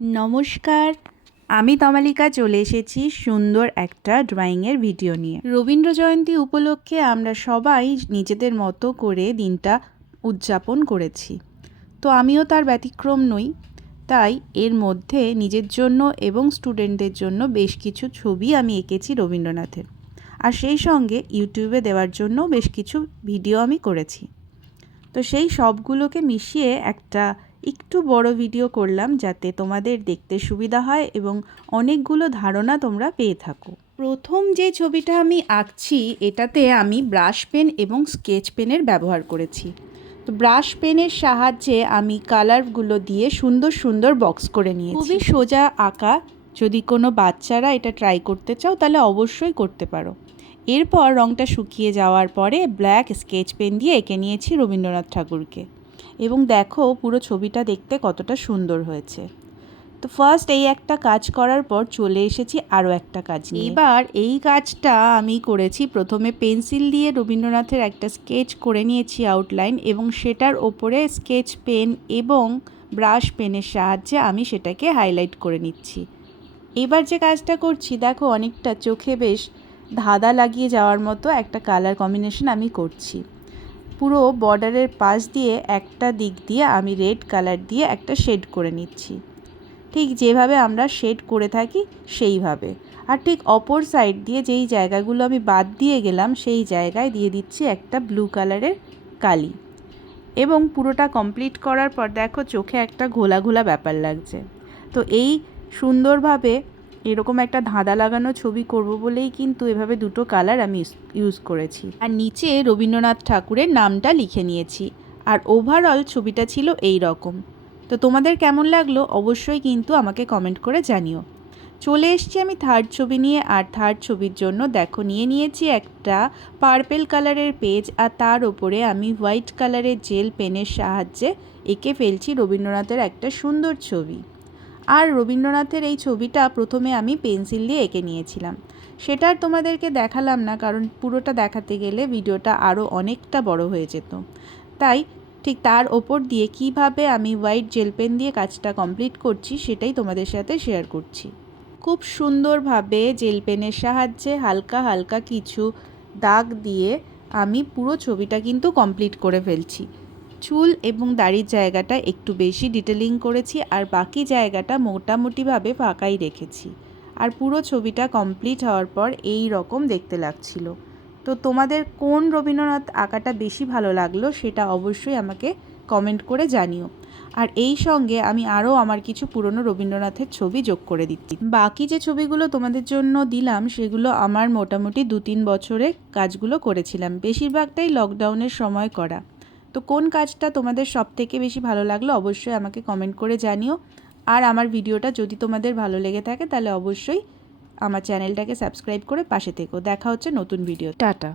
নমস্কার। আমি তমালিকা, চলে এসেছি সুন্দর একটা ড্রয়িংয়ের ভিডিও নিয়ে। রবীন্দ্র জয়ন্তী উপলক্ষে আমরা সবাই নিজেদের মতো করে দিনটা উদযাপন করেছি। তো আমিও তার ব্যতিক্রম নই, তাই এর মধ্যে নিজের জন্য এবং স্টুডেন্টদের জন্য বেশ কিছু ছবি আমি এঁকেছি রবীন্দ্রনাথের। আর সেই সঙ্গে ইউটিউবে দেওয়ার জন্য বেশ কিছু ভিডিও আমি করেছি। তো সেই সবগুলোকে মিশিয়ে একটা একটু বড় ভিডিও করলাম যাতে তোমাদের দেখতে সুবিধা হয় এবং অনেকগুলো ধারণা তোমরা পেয়ে থাকো। প্রথম যে ছবিটা আমি আঁকছি, এটাতে আমি ব্রাশ পেন এবং স্কেচ পেনের ব্যবহার করেছি। তো ব্রাশ পেনের সাহায্যে আমি কালারগুলো দিয়ে সুন্দর সুন্দর বক্স করে নিয়েছি। খুবই সোজা আঁকা। যদি কোনো বাচ্চারা এটা ট্রাই করতে চাও, তাহলে অবশ্যই করতে পারো। এরপর রঙটা শুকিয়ে যাওয়ার পরে ব্ল্যাক স্কেচ পেন দিয়ে এঁকে নিয়েছি রবীন্দ্রনাথ ঠাকুরকে। এবং দেখো পুরো ছবিটা দেখতে কতটা সুন্দর হয়েছে। তো ফার্স্ট এই একটা কাজ করার পর চলে এসেছি আরও একটা কাজ নিয়ে। এবার এই কাজটা আমি করেছি, প্রথমে পেন্সিল দিয়ে রবীন্দ্রনাথের একটা স্কেচ করে নিয়েছি আউটলাইন এবং সেটার ওপরে স্কেচ পেন এবং ব্রাশ পেনের সাহায্যে আমি সেটাকে হাইলাইট করে নিচ্ছি। এবার যে কাজটা করছি, দেখো অনেকটা চোখে বেশ ধাঁধা লাগিয়ে যাওয়ার মতো একটা কালার কম্বিনেশন আমি করছি। পুরো বর্ডারের পাশ দিয়ে একটা দিক দিয়ে আমি রেড কালার দিয়ে একটা শেড করে নিচ্ছি। ঠিক যেভাবে আমরা শেড করে থাকি, সেইভাবে। আর ঠিক অপর সাইড দিয়ে যেই জায়গাগুলো আমি বাদ দিয়ে গেলাম, সেই জায়গায় দিয়ে দিচ্ছি একটা ব্লু কালারের কালি। এবং পুরোটা কমপ্লিট করার পর দেখো চোখে একটা ঘোলা ঘোলা ব্যাপার লাগছে। তো এই সুন্দরভাবে এরকম একটা ধাঁধা লাগানো ছবি করব বলেই কিন্তু এভাবে দুটো কালার আমি ইউজ করেছি। আর নিচে রবীন্দ্রনাথ ঠাকুরের নামটা লিখে নিয়েছি। আর ওভারঅল ছবিটা ছিল এই রকম। তো তোমাদের কেমন লাগল অবশ্যই কিন্তু আমাকে কমেন্ট করে জানিও। চলে এসছি আমি থার্ড ছবি নিয়ে, আর থার্ড ছবির জন্য দেখো নিয়ে নিয়েছি একটা পার্পেল কালারের পেজ আর তার ওপরে আমি হোয়াইট কালারের জেল পেনের সাহায্যে এঁকে ফেলছি রবীন্দ্রনাথের একটা সুন্দর ছবি। আর রবীন্দ্রনাথের এই ছবিটা প্রথমে আমি পেন্সিল দিয়ে এঁকে নিয়েছিলাম। সেটা আর তোমাদেরকে দেখালাম না, কারণ পুরোটা দেখাতে গেলে ভিডিওটা আরও অনেকটা বড় হয়ে যেত। তাই ঠিক তার ওপর দিয়ে কীভাবে আমি হোয়াইট জেল পেন দিয়ে কাজটা কমপ্লিট করছি সেটাই তোমাদের সাথে শেয়ার করছি। খুব সুন্দরভাবে জেল পেনের সাহায্যে হালকা হালকা কিছু দাগ দিয়ে আমি পুরো ছবিটা কিন্তু কমপ্লিট করে ফেলছি। চুল এবং দাড়ির জায়গাটা একটু বেশি ডিটেলিং করেছি আর বাকি জায়গাটা মোটামুটিভাবে ফাঁকাই রেখেছি। আর পুরো ছবিটা কমপ্লিট হওয়ার পর এই রকম দেখতে লাগছিল। তো তোমাদের কোন রবীন্দ্রনাথ আঁকাটা বেশি ভালো লাগল সেটা অবশ্যই আমাকে কমেন্ট করে জানিও। আর এই সঙ্গে আমি আরও আমার কিছু পুরনো রবীন্দ্রনাথের ছবি যোগ করে দিচ্ছি। বাকি যে ছবিগুলো তোমাদের জন্য দিলাম সেগুলো আমার মোটামুটি দু তিন বছরে কাজগুলো করেছিলাম। বেশিরভাগটাই লকডাউনের সময় করা। তো কোন কাজটা তোমাদের সব থেকে বেশি ভালো লাগল অবশ্যই আমাকে কমেন্ট করে জানিও। আর আমার ভিডিওটা যদি তোমাদের ভালো লেগে থাকে তাহলে অবশ্যই আমার চ্যানেলটাকে সাবস্ক্রাইব করে পাশে থেকো। দেখা হচ্ছে নতুন ভিডিও টাটা।